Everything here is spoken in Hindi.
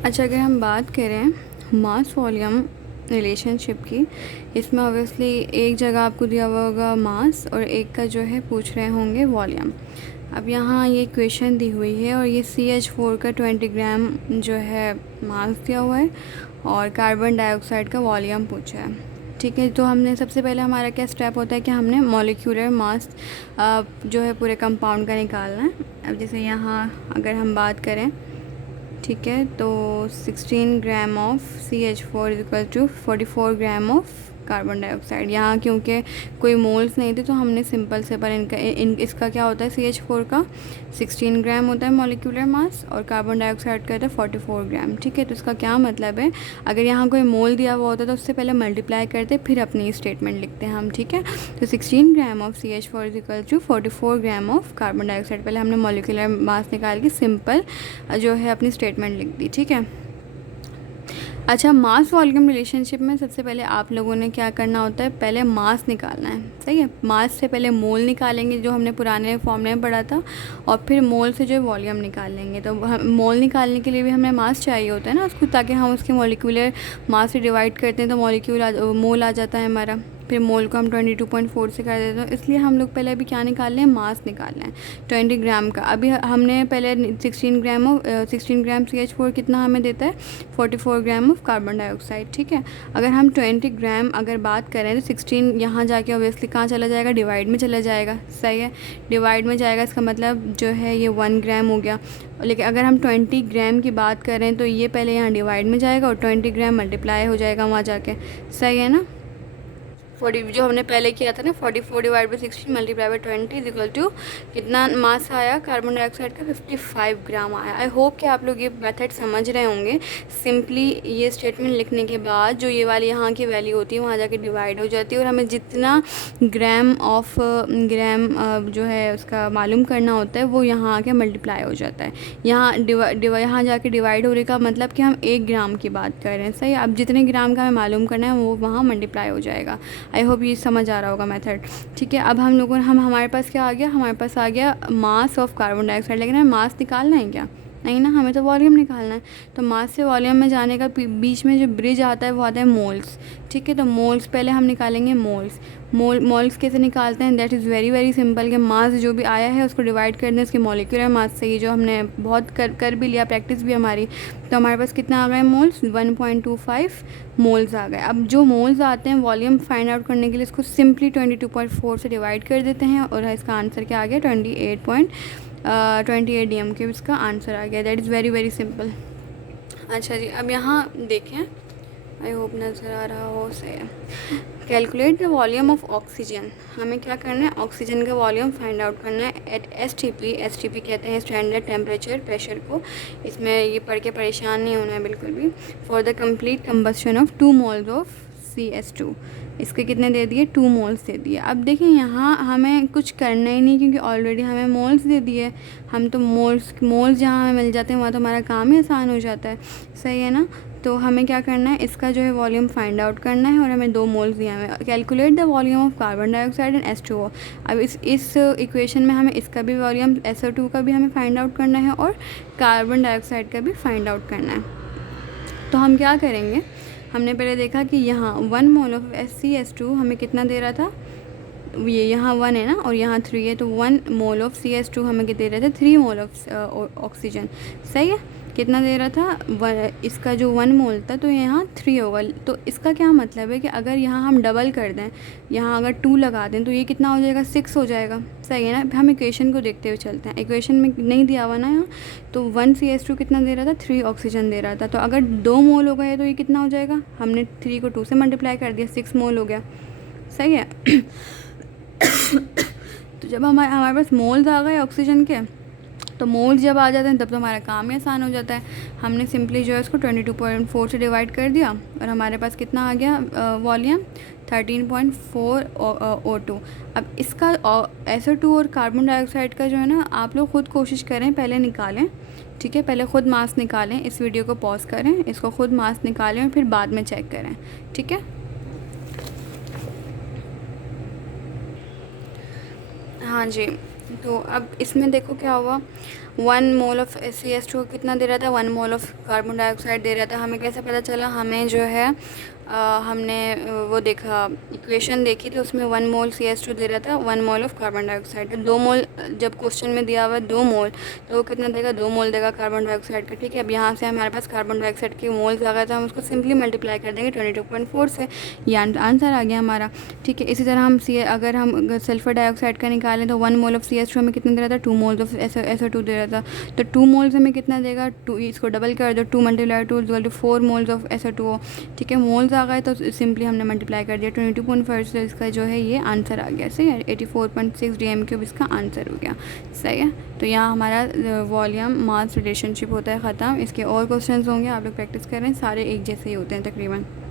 अच्छा, अगर हम बात करें मास वॉल्यूम रिलेशनशिप की, इसमें ऑब्वियसली एक जगह आपको दिया हुआ होगा मास और एक का जो है पूछ रहे होंगे वॉल्यूम। अब यहाँ ये इक्वेशन दी हुई है और ये CH4 का 20 ग्राम जो है मास दिया हुआ है और कार्बन डाइऑक्साइड का वॉल्यूम पूछा है। ठीक है, तो हमने सबसे पहले हमारा क्या स्टेप होता है कि हमने मॉलिक्यूलर मास जो है पूरे कंपाउंड का निकालना है। अब जैसे यहाँ अगर हम बात करें, ठीक है, तो 16 gram of CH4 is equal to 44 gram of carbon dioxide. यहाँ क्योंकि कोई मोल्स नहीं थे तो हमने सिंपल से पर इसका क्या होता है, CH4 का 16 ग्राम होता है मॉलिक्यूलर मास और कार्बन डाइऑक्साइड का होता है 44 ग्राम। ठीक है, तो इसका क्या मतलब है, अगर यहाँ कोई मोल दिया हुआ होता तो उससे पहले मल्टीप्लाई करते फिर अपनी स्टेटमेंट लिखते हैं हम। ठीक है, तो 16 gram of CH4 is equal to 44 gram of carbon dioxide. पहले हमने मॉलिक्यूलर मास निकाल के सिंपल जो है अपनी स्टेटमेंट लिख दी। ठीक है, अच्छा, मास वॉल्यूम रिलेशनशिप में सबसे पहले आप लोगों ने क्या करना होता है, पहले मास निकालना है। सही है, मास से पहले मोल निकालेंगे जो हमने पुराने फॉर्मूले में पढ़ा था और फिर मोल से जो है वॉल्यूम निकाल लेंगे। तो मोल निकालने के लिए भी हमें मास चाहिए होता है ना उसको, ताकि हम उसके मॉलिक्यूलर मास से डिवाइड करते हैं तो मोल आ जाता है हमारा। फिर मोल को हम 22.4 से कर देते हैं, तो इसलिए हम लोग पहले अभी क्या निकाल लें, मास निकाल लें 20 ग्राम का। अभी हमने पहले 16 ग्राम CH4 कितना हमें देता है, 44 ग्राम ऑफ कार्बन डाइऑक्साइड। ठीक है, अगर हम 20 ग्राम अगर बात करें तो 16 यहाँ जाके ऑब्वियसली कहाँ चला जाएगा, डिवाइड में चला जाएगा। सही है, डिवाइड में जाएगा, इसका मतलब जो है ये 1 ग्राम हो गया। लेकिन अगर हम 20 ग्राम की बात करें तो ये पहले यहाँ डिवाइड में जाएगा और 20 ग्राम मल्टीप्लाई हो जाएगा वहाँ जाके। सही है ना, 40 जो हमने पहले किया था ना, 44 divide by 16 multiply by 20 is equal to कितना मास आया कार्बन डाइऑक्साइड का, 55 ग्राम आया। आई होप कि आप लोग ये मेथड समझ रहे होंगे। सिंपली ये स्टेटमेंट लिखने के बाद जो ये वाली यहाँ की वैल्यू होती है वहाँ जाके डिवाइड हो जाती है और हमें जितना ग्राम जो है उसका मालूम करना होता है वो यहाँ आके मल्टीप्लाई हो जाता है। यहाँ जाके डिवाइड होने का मतलब कि हम 1 ग्राम की बात कर रहे हैं। सही, अब जितने ग्राम का हमें मालूम करना है वो वहाँ मल्टीप्लाई हो जाएगा। आई होप ये समझ आ रहा होगा मेथड। ठीक है, अब हमारे पास क्या आ गया, हमारे पास आ गया मास ऑफ कार्बन डाइऑक्साइड। लेकिन हमें मास निकालना है क्या, नहीं ना, हमें तो वॉल्यूम निकालना है। तो मास से वॉल्यूम में जाने का बीच में जो ब्रिज आता है वो आता है मोल्स। ठीक है, तो मोल्स पहले हम निकालेंगे मोल्स कैसे निकालते हैं, that is very very simple. कि मास जो भी आया है उसको डिवाइड कर दें उसके मॉलिक्यूलर मास से। ये जो हमने बहुत कर भी लिया, प्रैक्टिस भी हमारी। तो हमारे पास कितना आ गया मोल्स, 1.25 मोल्स आ गए। अब जो मोल्स आते हैं वॉल्यूम फाइंड आउट करने के लिए इसको सिंपली 22.4 से डिवाइड कर देते हैं और इसका आंसर क्या आ गया, 28 DM के इसका आंसर आ गया। That is very very simple. अच्छा जी, अब यहाँ देखें, आई होप नज़र आ रहा हो सही है। Calculate the volume of oxygen. हमें क्या करना है, ऑक्सीजन का वॉल्यूम फाइंड आउट करना है एट STP कहते हैं स्टैंडर्ड टेम्परेचर प्रेशर को। इसमें ये पढ़ के परेशान नहीं होना है बिल्कुल भी। For the complete combustion of 2 moles of CS2, इसके कितने दे दिए, 2 मोल्स दे दिए। अब देखिए यहाँ हमें कुछ करना ही नहीं क्योंकि ऑलरेडी हमें मोल्स दे दिए। हम तो मोल्स जहाँ हमें मिल जाते हैं वहाँ तो हमारा काम ही आसान हो जाता है। सही है ना, तो हमें क्या करना है, इसका जो है वॉल्यूम फाइंड आउट करना है और हमें 2 मोल्स दिया है। Calculate the volume of carbon dioxide and H2O। अब इस इक्वेशन में हमें इसका भी वॉल्यूम SO2 का भी हमें फाइंड आउट करना है और कार्बन डाइऑक्साइड का भी फाइंड आउट करना है। तो हम क्या करेंगे, हमने पहले देखा कि यहाँ 1 मोल ऑफ CS2 हमें कितना दे रहा था, ये यहाँ 1 है ना और यहाँ 3 है, तो 1 मोल ऑफ CS2 हमें कितने दे रहे थे, 3 मोल ऑफ ऑक्सीजन। सही है, कितना दे रहा था, इसका जो 1 मोल था तो यहाँ 3 होगा। तो इसका क्या मतलब है कि अगर यहाँ हम डबल कर दें, यहाँ अगर 2 लगा दें तो ये कितना हो जाएगा, 6 हो जाएगा। सही है ना, हम इक्वेशन को देखते हुए चलते हैं। इक्वेशन में नहीं दिया हुआ ना यहाँ, तो 1 CS2 कितना दे रहा था, 3 ऑक्सीजन दे रहा था। तो अगर 2 मोल हो गए तो ये कितना हो जाएगा, हमने 3 को 2 से मल्टीप्लाई कर दिया, 6 मोल हो गया। सही है तो जब हमारे पास मोल्स आ गए ऑक्सीजन के, तो मोल्स जब आ जाते हैं तब तो हमारा काम ही आसान हो जाता है। हमने सिंपली जो है उसको 22.4 से डिवाइड कर दिया और हमारे पास कितना आ गया वॉल्यूम, 13.4 O2। अब इसका SO2 और कार्बन डाइऑक्साइड का जो है ना, आप लोग खुद कोशिश करें, पहले निकालें। ठीक है, पहले खुद मास निकालें, इस वीडियो को पॉज करें, इसको खुद मास निकालें और फिर बाद में चेक करें। ठीक है, हाँ जी, तो अब इसमें देखो क्या हुआ, 1 मोल ऑफ CH2 कितना दे रहा था, 1 मोल ऑफ कार्बन डाइऑक्साइड दे रहा था। हमें कैसे पता चला, हमें जो है हमने वो देखा, इक्वेशन देखी, तो उसमें 1 मोल CH2 दे रहा था, 1 मोल ऑफ कार्बन डाइऑक्साइड। 2 मोल जब क्वेश्चन में दिया हुआ है 2 मोल, तो वो कितना देगा, 2 मोल देगा कार्बन डाइऑक्साइड का। ठीक है, अब यहाँ से हमारे पास कार्बन डाइऑक्साइड के मोल्स आ गए, तो हम उसको सिंपली मल्टीप्लाई कर देंगे 22.4 से, ये आंसर आ गया हमारा। ठीक है, इसी तरह हम अगर हम सल्फर डाइऑक्साइड का निकालें तो 1 मोल ऑफ CH2 हमें कितना दे रहा था, 2 मोल्स ऑफ SO2 दे रहा था। तो 2 मोल्स हमें कितना देगा, 2, इसको डबल कर दो, 2 multiply 2 equal to 4 moles of SO2। ठीक है, मोल्स आ गए तो सिंपली हमने मल्टीप्लाई कर दिया 22.5 से, इसका जो है ये आंसर आ गया। सही है, 84.6 DM³ इसका आंसर हो गया। सही है, तो यहाँ हमारा वॉल्यूम मास रिलेशनशिप होता है ख़त्म। इसके और क्वेश्चंस होंगे, आप लोग प्रैक्टिस करें, सारे एक जैसे ही होते हैं तकरीबन।